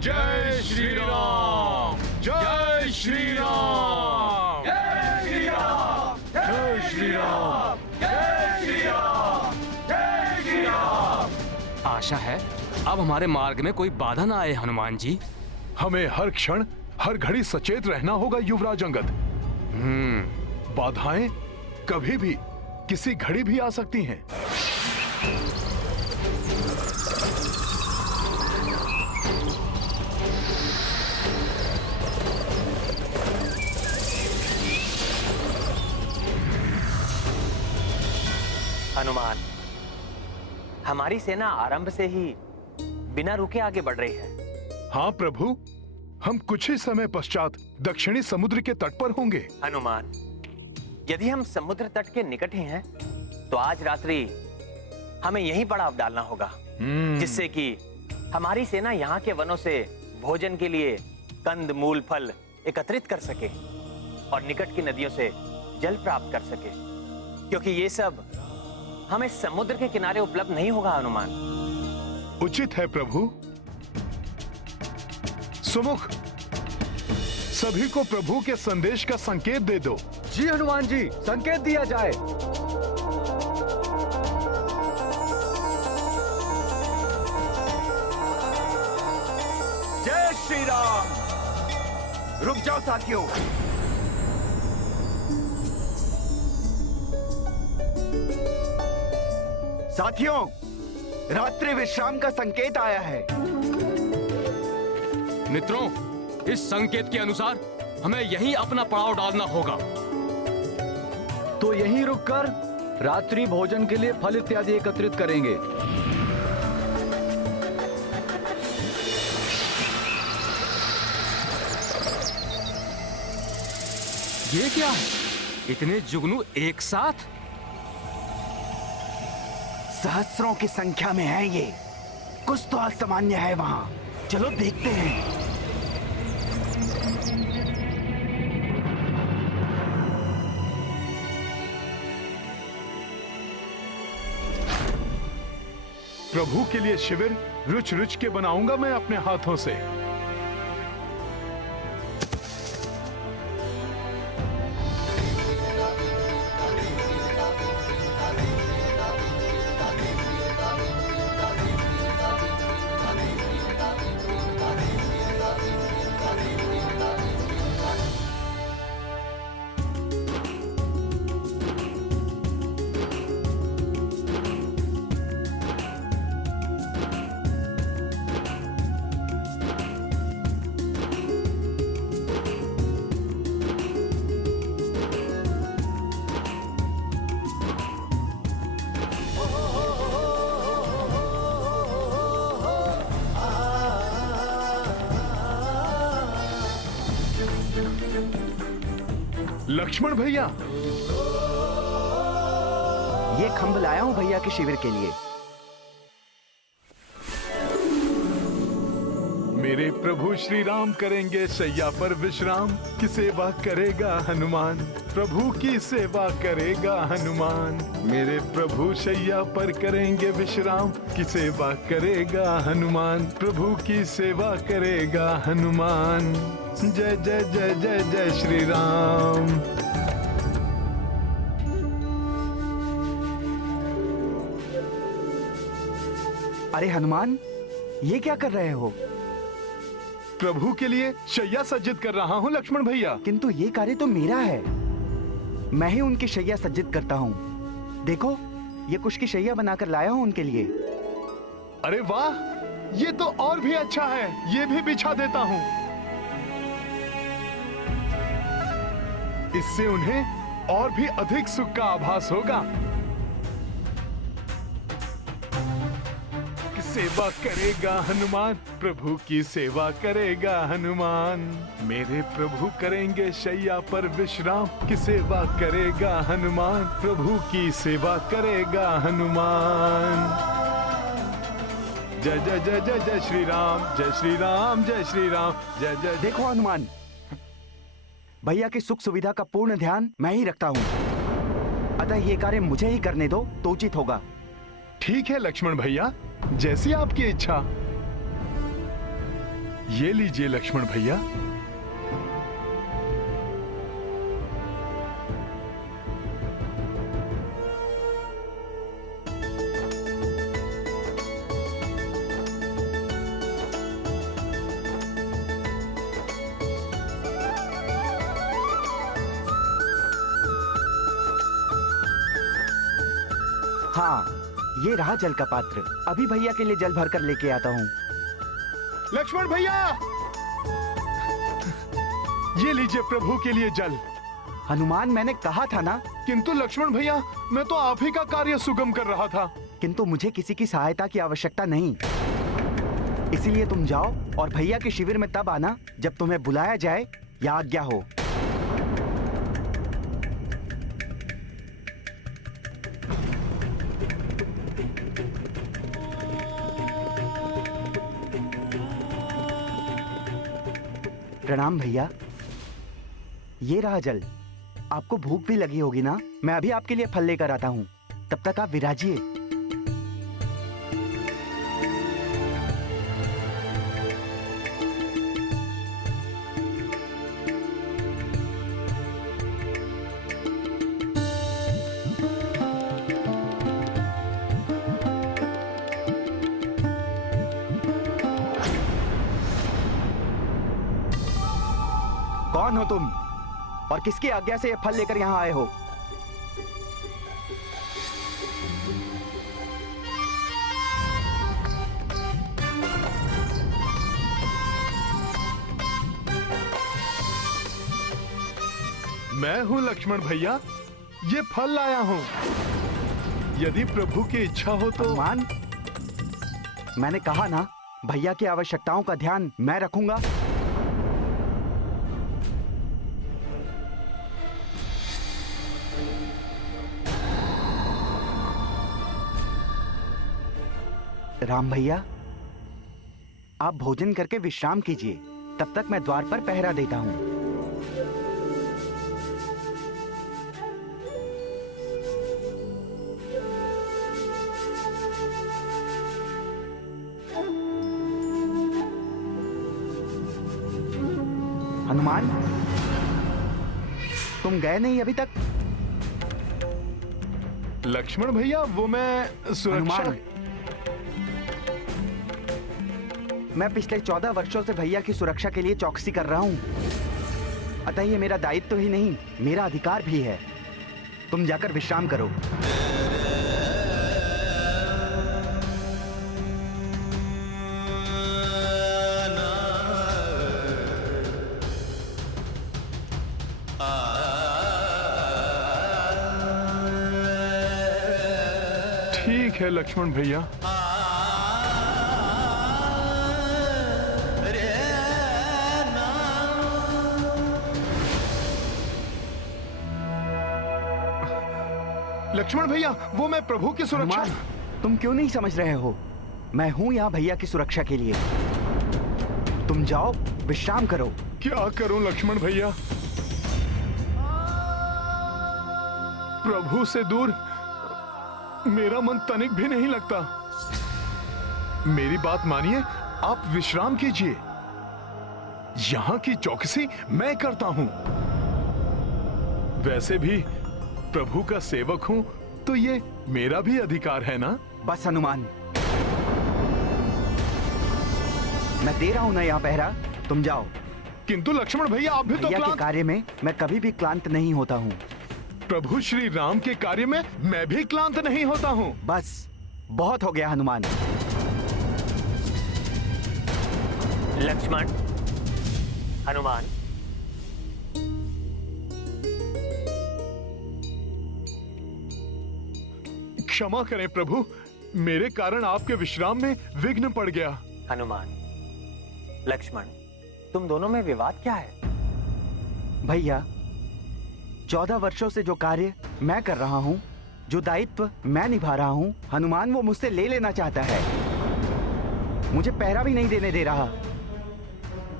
जय श्री राम, जय श्री राम, जय श्री राम, जय श्री राम, जय श्री राम, जय श्री राम। आशा है अब हमारे मार्ग में कोई बाधा ना आए हनुमान जी। हमें हर क्षण हर घड़ी सचेत रहना होगा युवराज अंगद। बाधाएं कभी भी किसी घड़ी भी आ सकती हैं। हनुमान, हमारी सेना आरंभ से ही बिना रुके आगे बढ़ रही है। हाँ प्रभु, हम कुछ ही समय पश्चात दक्षिणी समुद्र के तट पर होंगे। हनुमान, यदि हम समुद्र तट के निकट ही हैं, तो आज रात्रि हमें यहीं पड़ाव डालना होगा, जिससे कि हमारी सेना यहाँ के वनों से भोजन के लिए कंद मूल फल एकत्रित कर सके और निकट की नदियों से जल प्राप्त कर सके, क्योंकि ये सब हमें समुद्र के किनारे उपलब्ध नहीं होगा। हनुमान, उचित है प्रभु। सुमुख, सभी को प्रभु के संदेश का संकेत दे दो। जी हनुमान जी, संकेत दिया जाए। जय श्री राम। रुक जाओ साथियों। साथियों, रात्रि विश्राम का संकेत आया है। मित्रों, इस संकेत के अनुसार हमें यहीं अपना पड़ाव डालना होगा। तो यहीं रुककर रात्रि भोजन के लिए फल इत्यादि एकत्रित करेंगे। ये क्या है? इतने जुगनू एक साथ? सहस्रों की संख्या में है ये। कुछ तो असामान्य है वहां। चलो देखते हैं। प्रभु के लिए शिविर रुच रुच के बनाऊंगा मैं अपने हाथों से। लक्ष्मण भैया, ये खंभ लाया हूं भैया के शिविर के लिए। मेरे प्रभु श्री राम करेंगे शैया पर विश्राम, की सेवा करेगा हनुमान, प्रभु की सेवा करेगा हनुमान। मेरे प्रभु शैया पर करेंगे विश्राम, की सेवा करेगा हनुमान, प्रभु की सेवा करेगा हनुमान। जय जय जय जय जय श्री राम। अरे हनुमान, ये क्या कर रहे हो? प्रभु के लिए शैया सज्जित कर रहा हूँ लक्ष्मण भैया। किंतु ये कार्य तो मेरा है। मैं ही उनकी शैया सज्जित करता हूँ। देखो, ये कुश की शैया बनाकर लाया हूँ उनके लिए। अरे वाह, ये तो और भी अच्छा है। ये भी बिछा देता हूँ। इससे उन्हें और भी अधिक सुख का आभास होगा। सेवा करेगा हनुमान, प्रभु की सेवा करेगा हनुमान। मेरे प्रभु करेंगे शैया पर विश्राम, की सेवा करेगा हनुमान, प्रभु की सेवा करेगा हनुमान। जय जय जय जय जय श्री राम, जय श्री राम, जय श्री राम, जय जय। देखो हनुमान, भैया की सुख सुविधा का पूर्ण ध्यान मैं ही रखता हूँ, अतः ये कार्य मुझे ही करने दो तो उचित होगा। ठीक है लक्ष्मण भैया, जैसी आपकी इच्छा। ये लीजिए लक्ष्मण भैया। हाँ, ये रहा जल का पात्र। अभी भैया के लिए जल भरकर लेके आता हूँ। लक्ष्मण भैया, ये लीजिए प्रभु के लिए जल। हनुमान, मैंने कहा था ना। किंतु लक्ष्मण भैया, मैं तो आप ही का कार्य सुगम कर रहा था। किंतु मुझे किसी की सहायता की आवश्यकता नहीं, इसीलिए तुम जाओ और भैया के शिविर में तब आना जब तुम्हें बुलाया जाए या आज्ञा हो। प्रणाम भैया, ये रहा जल। आपको भूख भी लगी होगी ना? मैं अभी आपके लिए फल लेकर आता हूँ, तब तक आप विराजिए। कौन हो तुम और किसकी आज्ञा से ये फल लेकर यहां आए हो? मैं हूं लक्ष्मण भैया, ये फल लाया हूं। यदि प्रभु की इच्छा हो तो। हनुमान, मैंने कहा ना, भैया की आवश्यकताओं का ध्यान मैं रखूंगा। राम भैया, आप भोजन करके विश्राम कीजिए, तब तक मैं द्वार पर पहरा देता हूं। हनुमान, तुम गए नहीं अभी तक? लक्ष्मण भैया, वो मैं सुरक्षा। हनुमान, मैं पिछले 14 वर्षों से भैया की सुरक्षा के लिए चौकसी कर रहा हूं। अतः ये मेरा दायित्व ही नहीं, मेरा अधिकार भी है। तुम जाकर विश्राम करो। ठीक है लक्ष्मण भैया। लक्ष्मण भैया, वो मैं प्रभु की सुरक्षा। हनुमान, तुम क्यों नहीं समझ रहे हो? मैं हूं यहां भैया की सुरक्षा के लिए। तुम जाओ, विश्राम करो। क्या करूं लक्ष्मण भैया? प्रभु से दूर मेरा मन तनिक भी नहीं लगता। मेरी बात मानिए, आप विश्राम कीजिए। यहां की चौकसी मैं करता हूं। वैसे भी प्रभु का सेवक हूं, तो ये मेरा भी अधिकार है ना? बस हनुमान, मैं दे रहा हूं ना यहाँ पहरा, तुम जाओ। किंतु लक्ष्मण भैया, आप भी तो भैया के क्लांत। कार्य में मैं कभी भी क्लांत नहीं होता हूँ। प्रभु श्री राम के कार्य में मैं भी क्लांत नहीं होता हूँ। बस, बहुत हो गया हनुमान। लक्ष्मण, हनुमान, क्षमा करें प्रभु, मेरे कारण आपके विश्राम में विघ्न पड़ गया। हनुमान, लक्ष्मण, तुम दोनों में विवाद क्या है? भैया, 14 वर्षों से जो कार्य मैं कर रहा हूँ, जो दायित्व मैं निभा रहा हूँ, हनुमान वो मुझसे ले लेना चाहता है। मुझे पहरा भी नहीं देने दे रहा।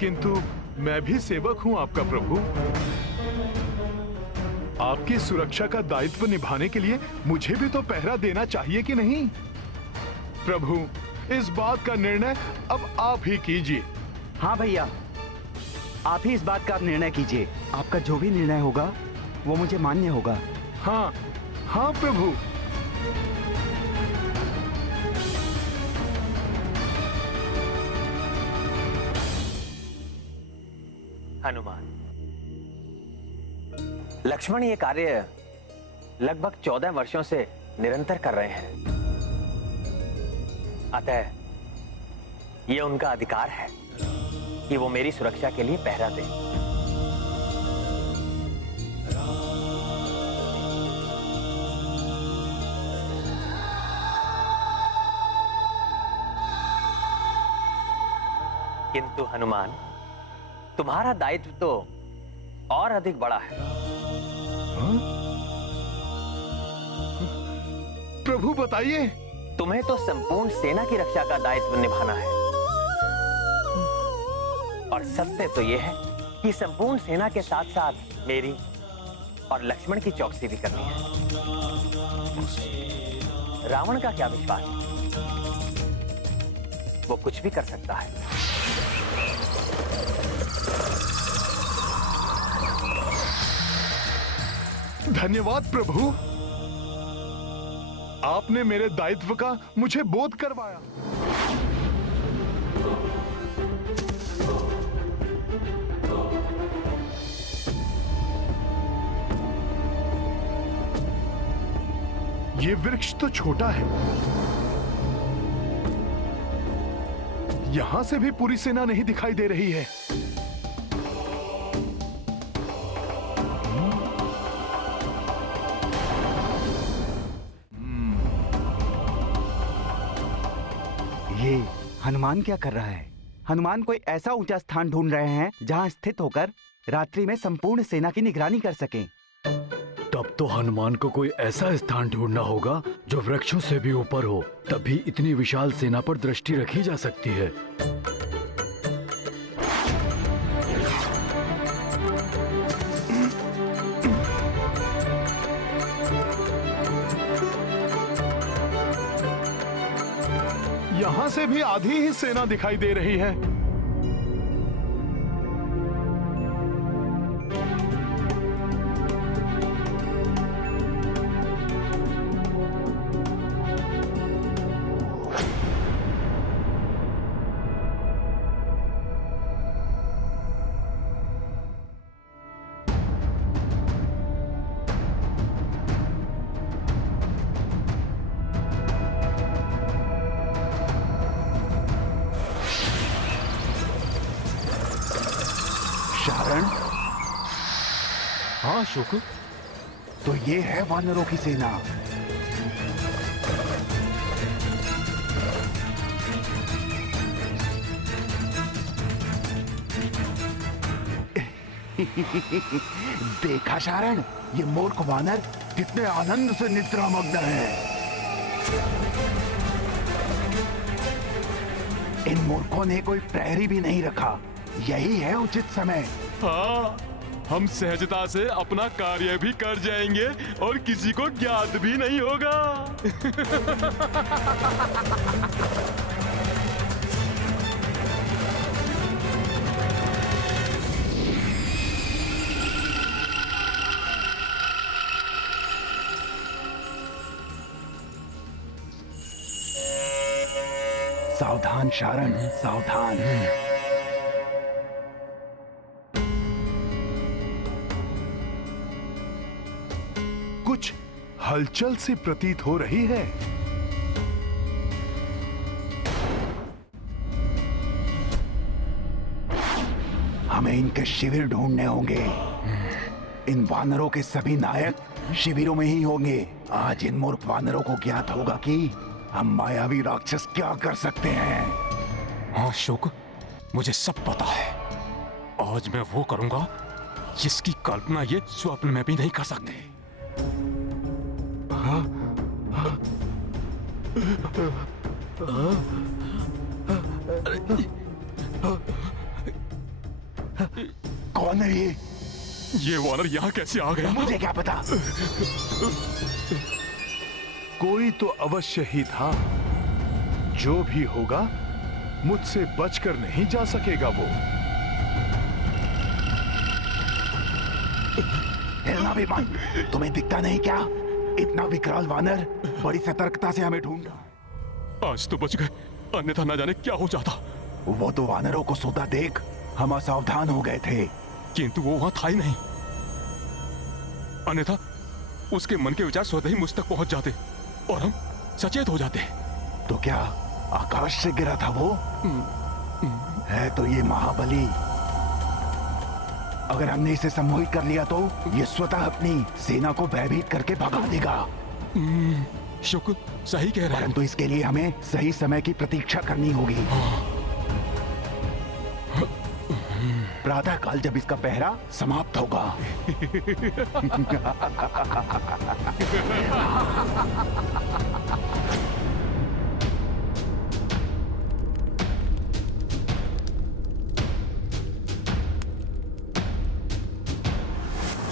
किंतु मैं भी सेवक हूँ आपका प्रभु। आपकी सुरक्षा का दायित्व निभाने के लिए मुझे भी तो पहरा देना चाहिए कि नहीं? प्रभु, इस बात का निर्णय अब आप ही कीजिए। हाँ भैया, आप ही इस बात का निर्णय कीजिए। आपका जो भी निर्णय होगा वो मुझे मान्य होगा। हाँ हाँ प्रभु। हनुमान, लक्ष्मण ये कार्य लगभग 14 वर्षों से निरंतर कर रहे हैं। अतः ये उनका अधिकार है कि वो मेरी सुरक्षा के लिए पहरा दें। किंतु हनुमान, तुम्हारा दायित्व तो और अधिक बड़ा है। प्रभु बताइए। तुम्हें तो संपूर्ण सेना की रक्षा का दायित्व निभाना है। और सत्य तो यह है कि संपूर्ण सेना के साथ साथ मेरी और लक्ष्मण की चौकसी भी करनी है। रावण का क्या विश्वास? वो कुछ भी कर सकता है। धन्यवाद प्रभु, आपने मेरे दायित्व का मुझे बोध करवाया। ये वृक्ष तो छोटा है, यहां से भी पूरी सेना नहीं दिखाई दे रही है। ये हनुमान क्या कर रहा है? हनुमान कोई ऐसा ऊंचा स्थान ढूंढ रहे हैं जहां स्थित होकर रात्रि में संपूर्ण सेना की निगरानी कर सकें। तब तो हनुमान को कोई ऐसा स्थान ढूंढना होगा जो वृक्षों से भी ऊपर हो, तभी इतनी विशाल सेना पर दृष्टि रखी जा सकती है। यहां से भी आधी ही सेना दिखाई दे रही है। शारण, हाँ शुक, तो ये है वानरों की सेना। देखा शारण, ये मूर्ख वानर कितने आनंद से निद्रामग्न है। इन मूर्खों ने कोई प्रहरी भी नहीं रखा। यही है उचित समय। हाँ, हम सहजता से अपना कार्य भी कर जाएंगे और किसी को ज्ञात भी नहीं होगा। सावधान शारण, सावधान। कुछ हलचल सी प्रतीत हो रही है। हमें इनके शिविर ढूंढने होंगे। इन वानरों के सभी नायक शिविरों में ही होंगे। आज इन मूर्ख वानरों को ज्ञात होगा कि हम मायावी राक्षस क्या कर सकते हैं। हाँ शुक, मुझे सब पता है। आज मैं वो करूंगा जिसकी कल्पना ये स्वप्न में भी नहीं कर सकते। कौन है ये? ये वानर यहाँ कैसे आ गया? मुझे क्या पता। कोई तो अवश्य ही था। जो भी होगा मुझसे बचकर नहीं जा सकेगा वो। हिलना भी मत। तुम्हें दिखता नहीं क्या? इतना विकराल वानर बड़ी सतर्कता से हमें ढूंढ रहा है। आज तो बच गए, अन्यथा न जाने क्या हो जाता। वो तो वानरों को सोता देख हम असावधान हो गए थे। किंतु वो वहां था ही नहीं, अन्यथा उसके मन के विचार स्वतः ही मुझ तक पहुंच जाते और हम सचेत हो जाते। तो क्या आकाश से गिरा था वो? है तो ये महाबली। अगर हमने इसे सम्मोहित कर लिया तो ये स्वतः अपनी सेना को भयभीत करके भगा देगा। शुक्र सही कह रहे हैं। परंतु इसके लिए हमें सही समय की प्रतीक्षा करनी होगी। प्रातः काल जब इसका पहरा समाप्त होगा।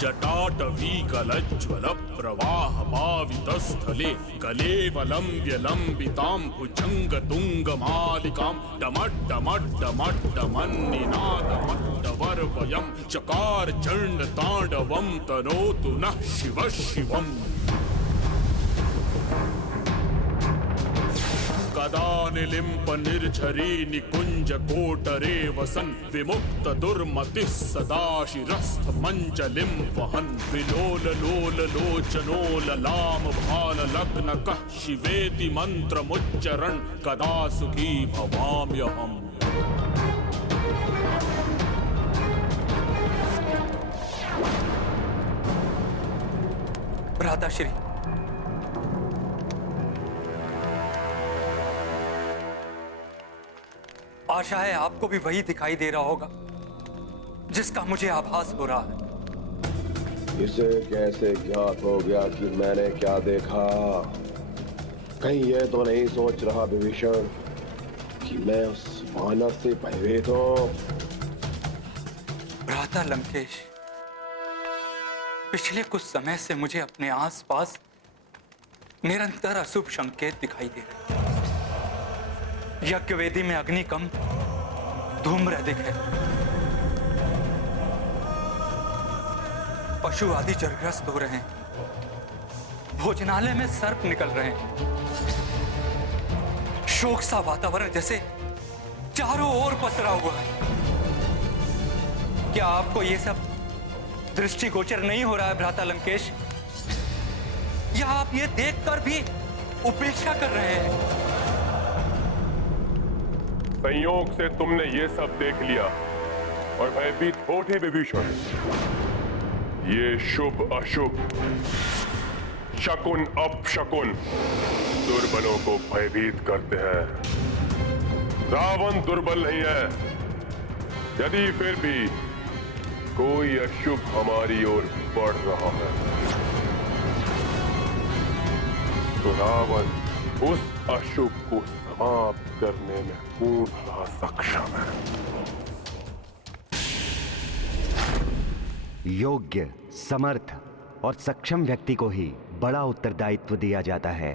जटाटवीकलज्ज्वल प्रवाहपावितस्थले कलेवलम्ब्य लम्बितां भुजङ्गतुङ्गमालिकां डमड्डमड्डमड्डमन्निनादमड्डवर्वयं चकार चण्डताण्डवं तनोतु नः शिवः शिवम्। कदा निलिम्प निर्झरी निकुंज कोटरे वसन् विमुक्त दुर्मतिः सदा शिरस्थ मंजलिं वहन् विलोल लोल लोचनो ललाम भाल लग्न कः शिवेति मंत्रमुच्चरन् कदा सुखी भवाम्यहम्। भ्राताश्री, आशा है आपको भी वही दिखाई दे रहा होगा जिसका मुझे आभास हो रहा है। इसे कैसे ज्ञात हो गया कि मैंने क्या देखा? कहीं यह तो नहीं सोच रहा विभीषण कि मैं उस वानर से भयभीत हूं? भ्राता लंकेश, पिछले कुछ समय से मुझे अपने आसपास निरंतर अशुभ संकेत दिखाई दे रहे हैं। यज्ञ वेदी में अग्नि कम, धूम्र अधिक है। पशु आदि जलग्रस्त हो रहे हैं। भोजनालय में सर्प निकल रहे हैं। शोक सा वातावरण जैसे चारों ओर पसरा हुआ है। क्या आपको यह सब दृष्टिगोचर नहीं हो रहा है भ्राता लंकेश? या आप ये देखकर भी उपेक्षा कर रहे हैं? संयोग से तुमने ये सब देख लिया और भयभीत हो उठे विभीषण। ये शुभ अशुभ, शकुन अपशकुन दुर्बलों को भयभीत करते हैं। रावण दुर्बल नहीं है। यदि फिर भी कोई अशुभ हमारी ओर बढ़ रहा है तो रावण उस अशुभ को समाप्त करने में पूर्णतः सक्षम है। योग्य, समर्थ और सक्षम व्यक्ति को ही बड़ा उत्तरदायित्व दिया जाता है।